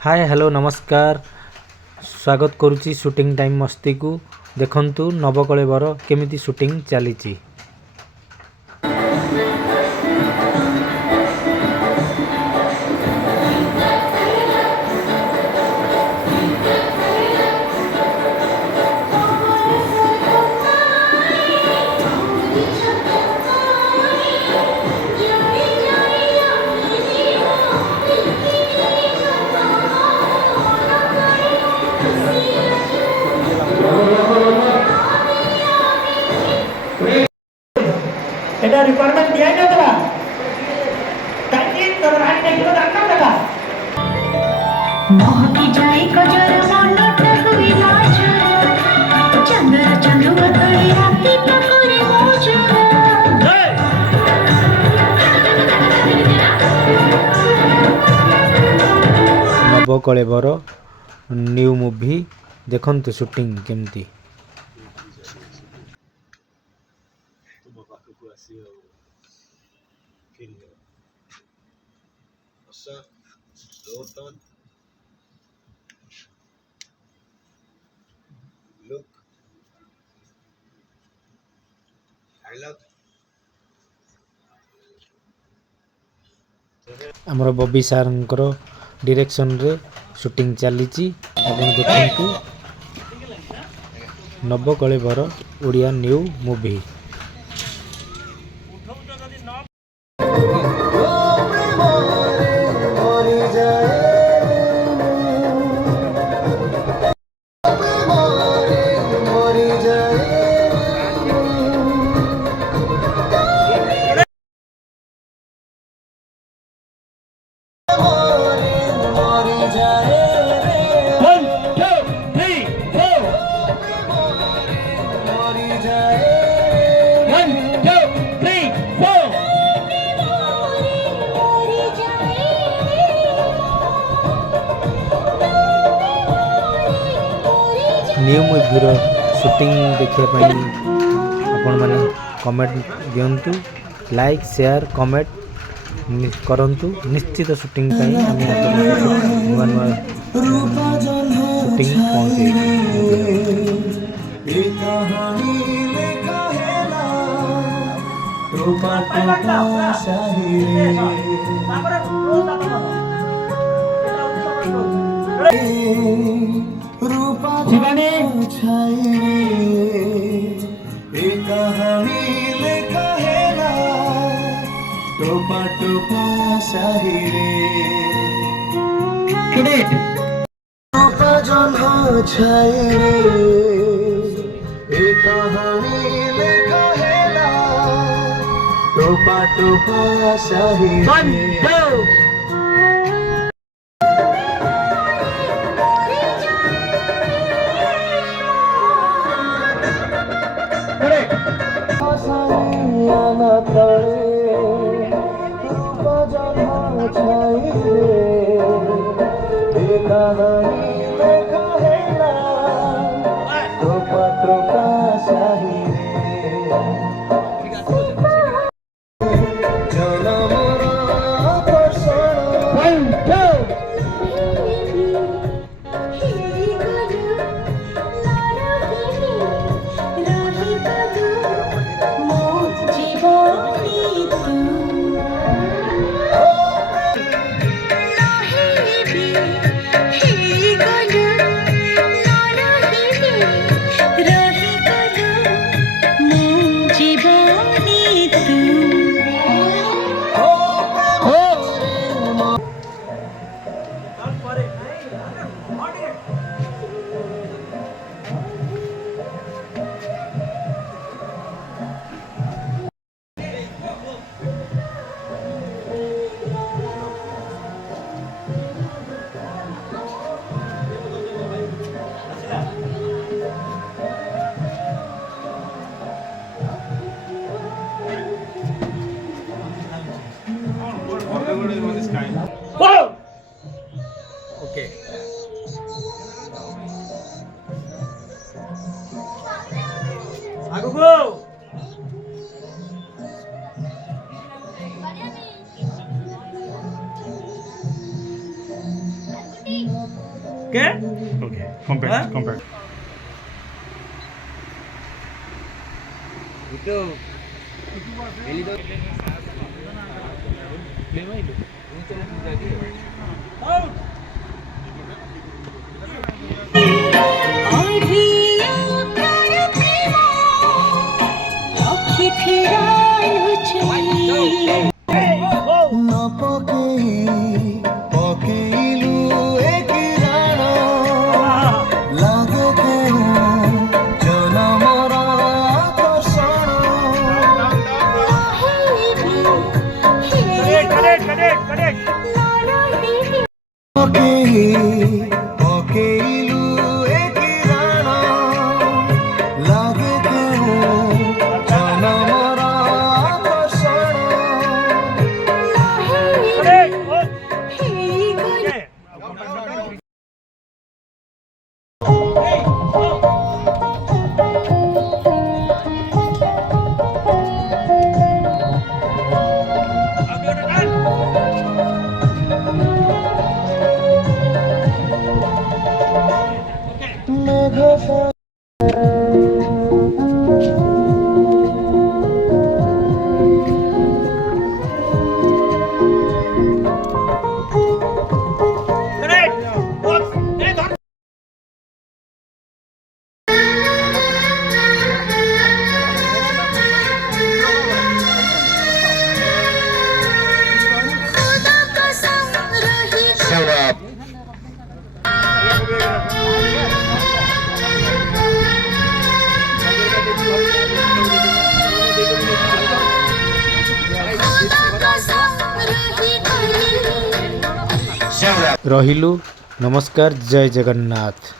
Hi hello नमस्कार स्वागत करुच्ची shooting time मस्ती को देखंतु नवकलेवर केमिति शूटिंग चली। এটা রিকোয়ারমেন্ট দিয়াই না তোরা তাই তোর রানী দেখো ডাক্তার দেখা মোহকি যাই কজর মনটা হুই নাচর চন্দ্র চন্দ্র তলে রাতি করে মোচর नवकलेवर न्यू मूवी देखंतु शूटिंग केमिति। आमर बबी सार डायरेक्शन रे शूटिंग चली देखु Nabakalebara Odia new movie. New मूवीर शूटिंग देखा आपण मैंने कमेंट दिंतु लाइक शेयर कमेंट करंतु निश्चित शूटिंग नुआ नुआ शूटिंग जीवने कहानी लिखा है ना टोपा टोपा शाही रे टोपा जन्हा छाई रे कहानी लिखा है ना टोपा टोपा शाही रे ओके आगो गो के Okay, compact, Huh? compact. आँखें फिरानु चाहिए न पकेई पकेइलु एक राणा लागे केहु जनमर आकर्षण पकेई पकेइलु एक राणा लागे केहु जनमर आकर्षण मेघ खुदा कसम रही ରହିଲୁ। ନମସ୍କାର, ଜୟ ଜଗନ୍ନାଥ।